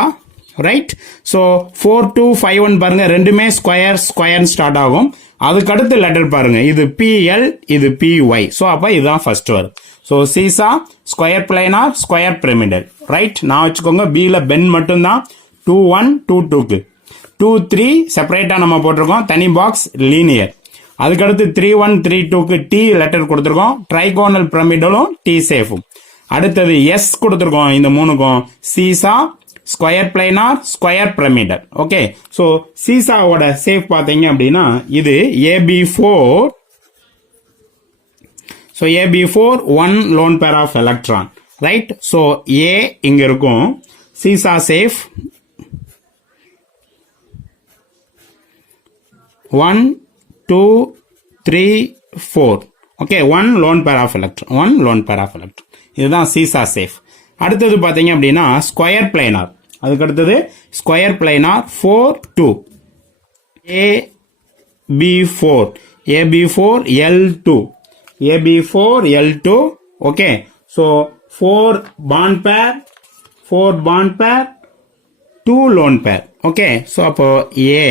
ரைட். ஸோ 4-2 5-1 பாருங்க, ரெண்டுமே ஸ்கொயர் ஸ்கொயர் ஸ்டார்ட் ஆகும். அதுக்கு அடுத்து லெட்டர் பாருங்க, இது PL, இது PY. ஸோ அப்ப இதுதான் ஃபர்ஸ்ட் வரும். So seesaw, square planar, square pyramidal. Right. நான் வச்சுக்கோங்க, பில பென் மட்டும்தான் 2-1 2-2க்கு. 2-3 செப்பரேட்டா நம்ம போட்டிருக்கோம், தனி பாக்ஸ் லீனியர். அதுக்கடுத்து 3-1 3-2க்கு டி லெட்டர் கொடுத்திருக்கோம், ட்ரைகோனல் பிரமிடலும் டி சேஃபும். அடுத்தது எஸ் கொடுத்திருக்கோம் இந்த மூணுக்கும், seesaw, square planar, square pyramidal. Okay, so சீசாவோட சேஃப் பாத்தீங்க அப்படின்னா இது AB4. So AB4 1 lone pair of electron. Right. So A இங்க இருக்கும், seesaw shape 1 2 3 4. Okay, 1 lone pair of electron. 1 lone pair of electron. இதுதான் சீசா சேஃப். அடுத்தது பாத்தீங்க அப்படின்னா ஸ்கொயர் பிளேனார். அதுக்கு அடுத்தது square planar 4-2 AB4 AB4 L2 AB4 L2. Okay, so 4 bond pair 2 lone pair. Okay, so அப்போ A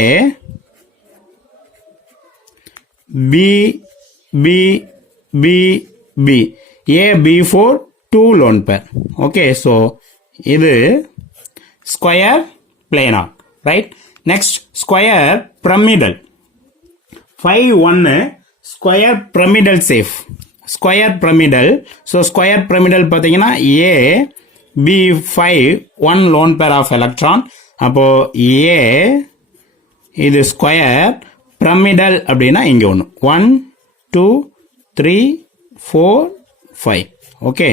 B B B B AB4 2 lone pair. Okay, so இது square planar. Right. Next square pyramidal. 5-1 square pyramidal shape. Square pyramidal. So square pyramidal பார்த்தீங்கன்னா A B5 one lone pair of electron. அப்போ A இது square pyramidal அப்படின்னா இங்க ஒன்று 1 2 3 4 5 okay.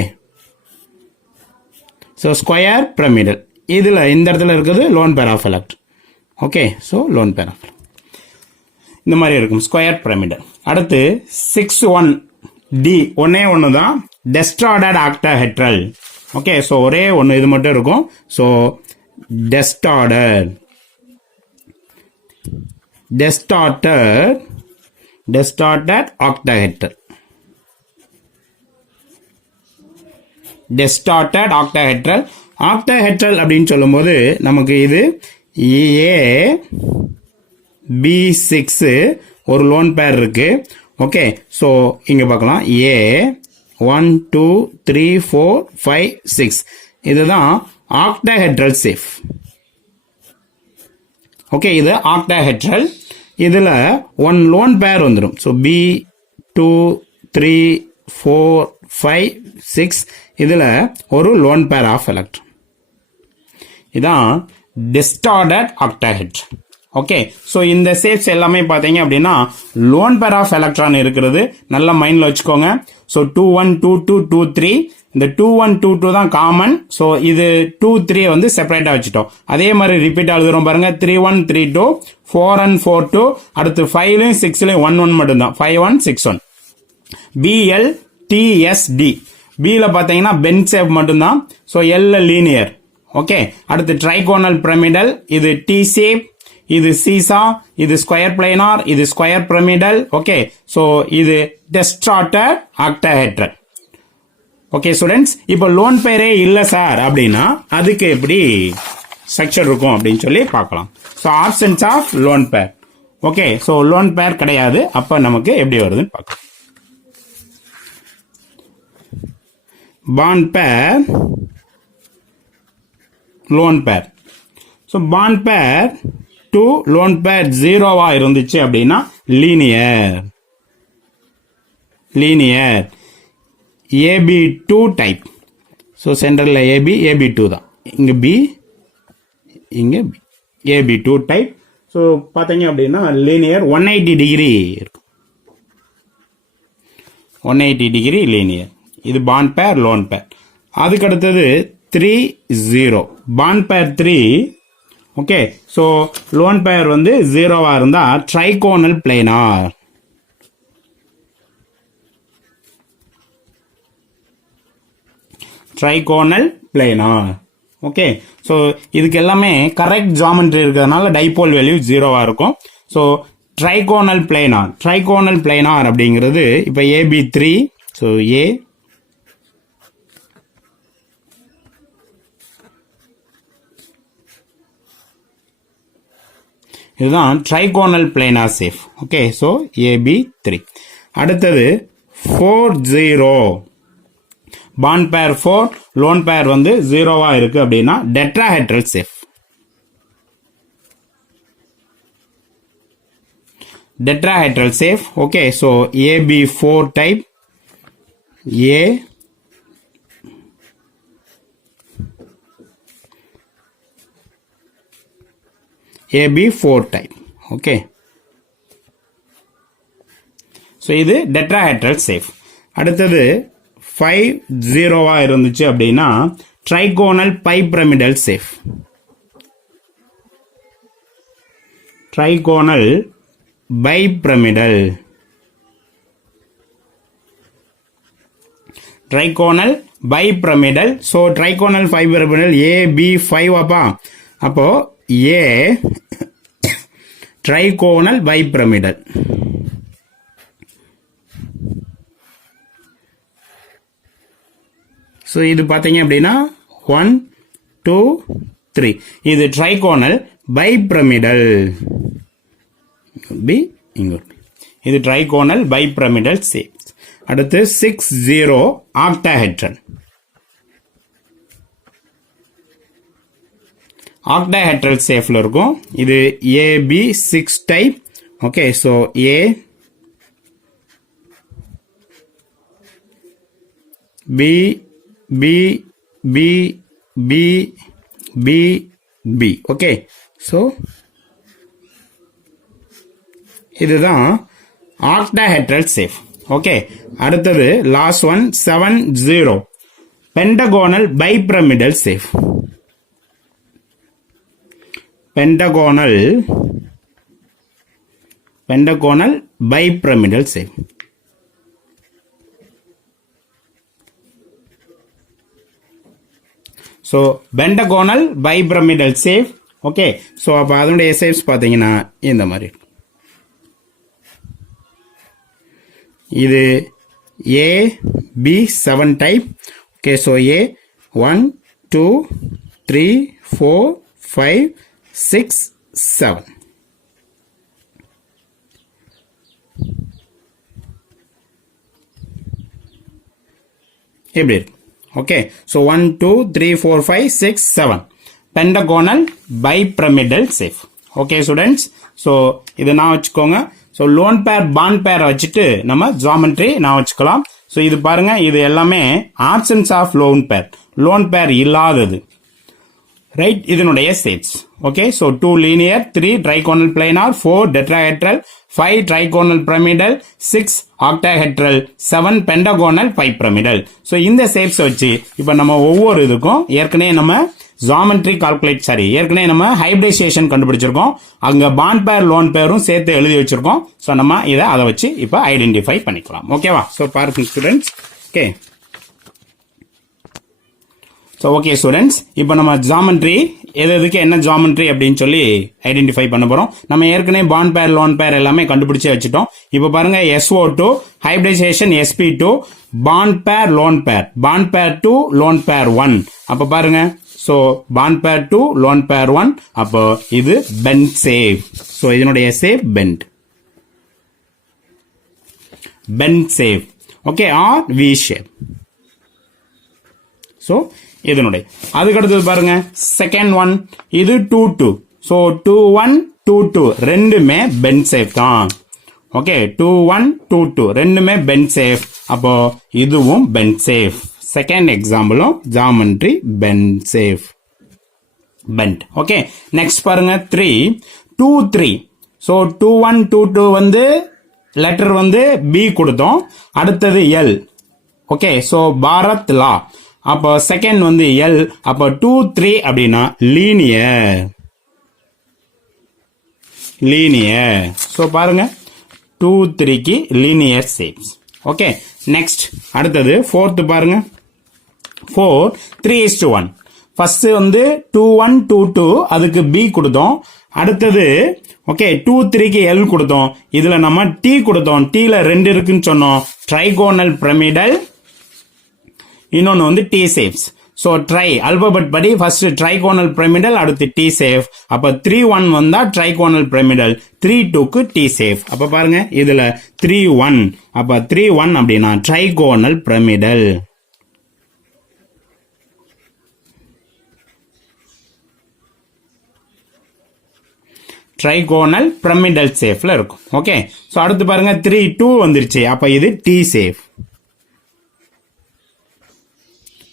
So square pyramidal இதுல இந்த இடத்துல இருக்குது lone pair of electron okay. So lone pair of இந்த மாதிரி இருக்கும் ஸ்கொயர் பிரமிடல். அடுத்து 6(1)D ஒன்னே ஒன்று தான் டெஸ்டார்டட் ஆக்டாஹெட்ரல் ஓகே. ஸோ ஒரே ஒன்று இது மட்டும் இருக்கும். So distorted octahedral. Distorted octahedral. Octahedral அப்படின்னு சொல்லும்போது நமக்கு இது B6 ஒரு லோன் பேர் இருக்கு ஓகே. ஸோ இங்க பார்க்கலாம் A 1 2 3 4 5 6 இதுதான் octahedral safe ஓகே. இது octahedral. இதுல ஒன் லோன் பேர் வந்துடும். ஸோ B2 3 4 5 6 இதுல ஒரு லோன் பேர் ஆஃப் எலக்ட்ரான். இதான் டிஸ்டார்டட் ஆக்டாஹெட்ரல் ஓகே. ஸோ இந்த சேஃப்ஸ் எல்லாமே பார்த்தீங்க அப்படின்னா லோன் பேர் ஆஃப் எலக்ட்ரான் இருக்கிறது நல்ல மைண்ட்ல வச்சுக்கோங்க. ஸோ 2 1 2 2 2 3 இந்த 2 1 2 2 தான் காமன். ஸோ இது 2 3 வந்து செப்பரேட்டா வச்சுட்டோம். அதே மாதிரி ரிப்பீட் எழுதுறோம் பாருங்க 3 1 3 2 4 1 4 2 அடுத்து 5 6 1 1 மட்டும் தான் 5 1 6 1 BLTSD. B ல பாத்தீங்கன்னா பென் சேப் மட்டும் தான். So L linear okay. அடுத்து ட்ரைகோனல் பிரமிடல் இது T சேப் இது சீசா இது ஸ்கொயர் பிளேனார் இது ஸ்கொயர் பிரமிடல் ஓகே. ஸோ இது டிஸ்டார்டட் ஆக்டாஹெட்ரல் ஓகே ஸ்டூடெண்ட்ஸ். இப்போ லோன் பேரே இல்ல சார் அப்படின்னா அதுக்கு எப்படி ஸ்ட்ரக்சர் இருக்கும் அப்படின்னு சொல்லி பார்க்கலாம். So options of lone pair okay. So lone pair கிடையாது அப்ப நமக்கு எப்படி வருதுன்னு பார்க்கலாம். Bond pair lone pair. So bond pair to lone pair ஜீரோவா இருந்துச்சு அப்படின்னா லீனியர் AB2 டைப். ஸோ சென்டர்ல AB2 தான் இங்க B இங்க B AB2 டைப். ஸோ பார்த்தீங்க அப்படின்னா லீனியர் 180 டிகிரி இருக்கும் 180 டிகிரி லீனியர். இது பாண்ட் பேர் லோன் பேர். அதுக்கு அடுத்தது 3 0 பாண்ட் பேர் 3 ஓகே. ஸோ லோன் பேர் வந்து ஜீரோவா இருந்தா ட்ரைகோனல் பிளேனார் ஓகே. ஸோ இதுக்கு எல்லாமே கரெக்ட் ஜாமெட்ரி இருக்கிறதுனால டைபோல் வேல்யூ ஜீரோவா இருக்கும். ஸோ ட்ரைகோனல் பிளேனார் அப்படிங்கிறது இப்போ AB3 ஸோ A இதுதான் trigonal planar safe okay. So AB3. அடுத்தது 4 0 பாண்ட் பேர் 4 லோன் பேர் வந்து ஜீரோவா இருக்கு அப்படின்னா tetrahedral shape okay. So AB4 type AB4 type okay. So இது டெட்ராஹெட்ரல் சேஃப். அடுத்தது 5 0வா இருந்துச்சு அப்படின்னா trigonal bipyramidal shape. Trigonal bipyramidal so trigonal bipyramidal AB5 அப்போ A ட்ரைகோனல் பைபிரமிடல் ஸோ இது பார்த்தீங்க அப்படின்னா 1 2 3 இது ட்ரைகோனல் பைபிரமிடல் பி இங்க இது ட்ரைகோனல் பைபிரமிடல் சேஃப். அடுத்து 6 0 ஆக்டாஹெட்ரல் சேஃப்ல இருக்கும். இது AB6 type okay. So A B B B B, B, B. Okay. So, இதுதான் octahedral safe. Okay. அடுத்தது last one 7-0 pentagonal bipyramidal safe. Pentagonal bipyramidal safe. So pentagonal bipyramidal safe. Okay. So அப்ப அதனுடைய safes பாத்தீங்கன்னா இந்த மாதிரி இது A B 7 type. Okay, so A 1 2 3 4 5 6 7. எப்படி இருக்கு? Okay, so 1 2 3 4 5 6 7 pentagonal bipyramidal safe. Okay students, so இதை நான் வச்சுக்கோங்க. ஸோ லோன் பேர் பாண்ட் பேர் வச்சுட்டு நம்ம ஜாமெட்ரி நான் வச்சுக்கலாம். ஸோ இது பாருங்க, இது எல்லாமே ஆப்சன்ஸ் ஆஃப் லோன் பேர் இல்லாதது, ரைட்? இதனுடைய shapes. Okay, so 2 linear, 3 trigonal planar, 4 tetrahedral, 5 trigonal pyramidal, 6 octahedral, 7 pentagonal, 5 pyramidal. So இந்த சேட்ஸ் வச்சு இப்போ நம்ம ஒவ்வொரு இதுக்கும் ஏற்கனவே நம்ம ஜாமெட்ரி கால்குலேட் ஏற்கனவே நம்ம ஹைபிரிடைசேஷன் கண்டுபிடிச்சிருக்கோம். அங்க பாண்ட் பேர் லோன் பேரும் சேர்த்து எழுதி வச்சிருக்கோம். ஸோ நம்ம அதை வச்சு இப்போ ஐடென்டிஃபை பண்ணிக்கலாம். ஓகேவா? ஸோ பாருங்க students. Okay, so okay students, இப்போ நம்ம ஜாமெட்ரி எதுக்கு என்ன ஜாமெட்ரி அப்படின்னு சொல்லி ஐடென்டிஃபை பண்ண போறோம். நம்ம ஏற்கனவே பாண்ட் பேர் லோன் பேர் எல்லாமே கண்டுபிடிச்சே வச்சுட்டோம். இப்போ பாருங்க, SO2 hybridisation, SP2 bond pair lone pair, bond pair 2 lone பேர் 1. அப்ப பாருங்க, so bond pair 2 lone pair 1, அப்போ இது bend safe. so இதனுடைய safe bend safe. okay, or V shape. so இதனுடைய அதுக்கு அடுத்தது பாருங்க, செகண்ட் ஒன் இது 2 2. so 2 1 2 2 ரெண்டுமே bend safe தான். ஓகே, 2 1 2 2 ரெண்டுமே bend safe. அப்போ இதுவும் bend safe. செகண்ட் எக்ஸாம்பிளும் geometry bent shape, bent. Okay, next பாருங்க 3 2 3. ஸோ 2 1 2 2 வந்து லெட்டர் வந்து B கொடுத்தோம். அடுத்தது L. ஓகே, ஸோ பாரத் லா. அப்போ செகண்ட் வந்து L. அப்போ 2 3 அப்படின்னா லீனியர். ஸோ பாருங்க, 2 3க்கு லீனியர் சேப்ஸ். ஓகே, நெக்ஸ்ட் அடுத்தது ஃபோர்த் பாருங்க, 4 3:1. ஃபர்ஸ்ட் வந்து 2 1 2 2 அதுக்கு B கொடுத்தோம். அடுத்தது ஓகே 2 3க்கு L கொடுத்தோம். இதுல நம்ம T கொடுத்தோம். Tல 2 இருக்குன்னு சொன்னோம். ட்ரைகோனல் பிரமிடல், இன்னொன்னு வந்து T சேப்ஸ். சோ ட்ரை அல்பபெட் படி ஃபர்ஸ்ட் ட்ரைகோனல் பிரமிடல், அடுத்து T சேஃப். அப்ப 3 1 வந்தா ட்ரைகோனல் பிரமிடல், 3 2க்கு T சேஃப். அப்ப பாருங்க, இதுல 3 1, அப்ப 3 1 அப்படின்னா ட்ரைகோனல் பிரமிடல். ட்ரைகோனல் பிரமிடல் சேஃப்ல இருக்கும். ஓகே, சோ அடுத்து பாருங்க 3 2 வந்துருச்சு. அப்ப இது T safe.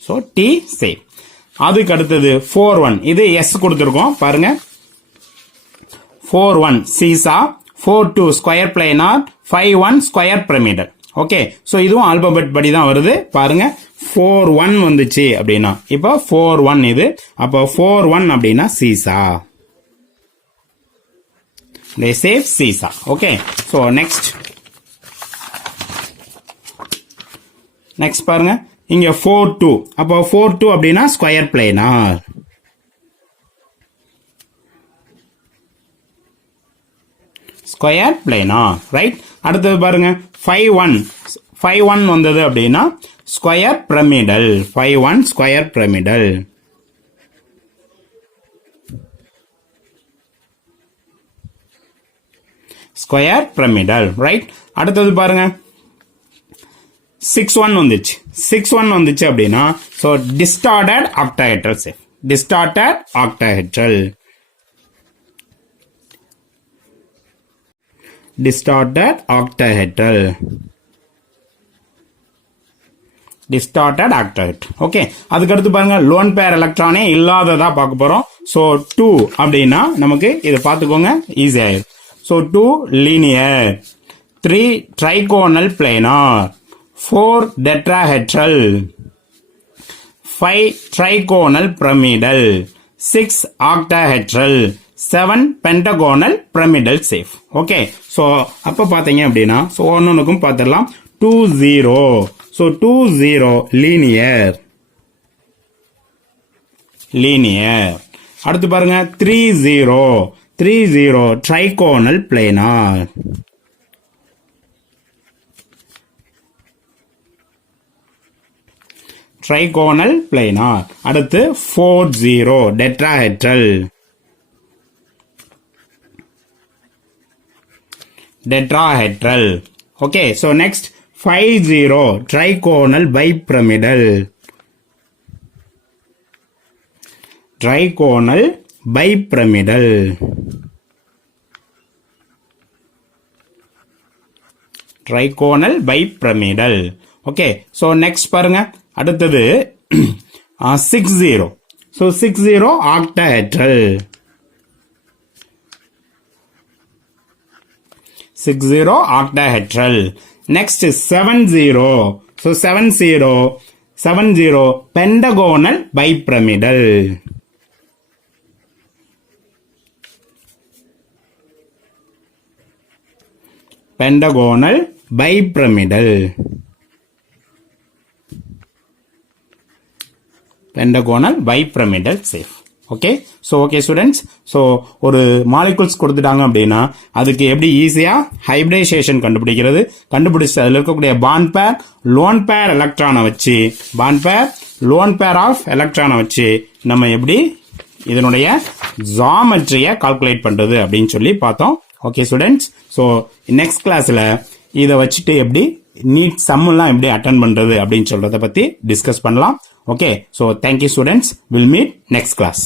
So T safe. அதுக்கு அடுத்தது 4 1. இது S கொடுத்திருக்கோம் பாருங்க. 4 1 seesaw, 4 2 square planar, 5 1 square pyramidal. Okay, so இதுவும் ஆல்பபெட் படி தான் வருது. பாருங்க, 4 1 வந்துச்சு அப்படின்னா இப்போ 4 1 இது. அப்ப 4 1 அப்படின்னா seesaw. They save seesaw. Okay, so next பாருங்க, இங்க 4 2. அப்போ 4 2 அப்படின்னா square planar. Square planar, right? அடுத்தது பாருங்க 5 1 வந்தது அப்படின்னா square pyramidal. 5 1 square pyramidal. Square pyramidal, right? அடுத்தது பாருங்க 6 1 வந்துச்சு. 6 1 வந்துச்சு அப்படின்னா so distorted octahedral shape. Distorted octahedral. distorted octahedral. Distorted octahedral. Okay, அதுக்கடுத்து பாருங்க லோன் பேர் எலக்ட்ரானே இல்லாததா பார்க்க போறோம். ஸோ 2 அப்படின்னா நமக்கு இதை பார்த்துக்கோங்க, ஈஸி ஆயிடும். So 2 linear, 3 trigonal planar, 4 tetrahedral, 5 trigonal pyramidal, 6 octahedral, 7 pentagonal pyramidal safe. Okay, so அப்போ பார்த்தீங்க அப்படின்னா ஸோ ஒன்னொன்னுக்கும் பார்த்துடலாம். 2 0, ஸோ 2 0 லீனியர் லீனியர். அடுத்து பாருங்க 3 0, 3 0 trigonal planar. trigonal planar. அடுத்து 4 0 tetrahedral, tetrahedral. Okay, so next 5 0 trigonal bipyramidal, trigonal bipyramidal. trigonal bipyramidal. Okay, so next பாருங்க அடுத்தது 6 0, so 6 0 octahedral, 6 0 octahedral. Next 7 0, so 7 0 7 0 pentagonal bipyramidal, pentagonal bipyramidal, pentagonal bipyramidal safe. Okay, so okay students, so ஒரு molecules கொடுத்துட்டாங்க அப்படின்னா அதுக்கு எப்படி ஈஸியா hybridisation கண்டுபிடிச்சு அதில் இருக்கக்கூடிய பாண்ட் பேர் லோன் பேர் எலக்ட்ரானை வச்சு லோன் பேர் ஆஃப் எலக்ட்ரானை வச்சு நம்ம எப்படி இதனுடைய ஜாமெட்ரியை கால்குலேட் பண்றது அப்படின்னு சொல்லி பார்த்தோம். ஓகே ஸ்டூடெண்ட்ஸ், ஸோ நெக்ஸ்ட் கிளாஸ்ல இதை வச்சுட்டு எப்படி நீட் சம் எல்லாம் எப்படி அட்டென்ட் பண்றது அப்படின்னு சொல்றதை பத்தி டிஸ்கஸ் பண்ணலாம். Okay, so thank you students. We'll meet next class.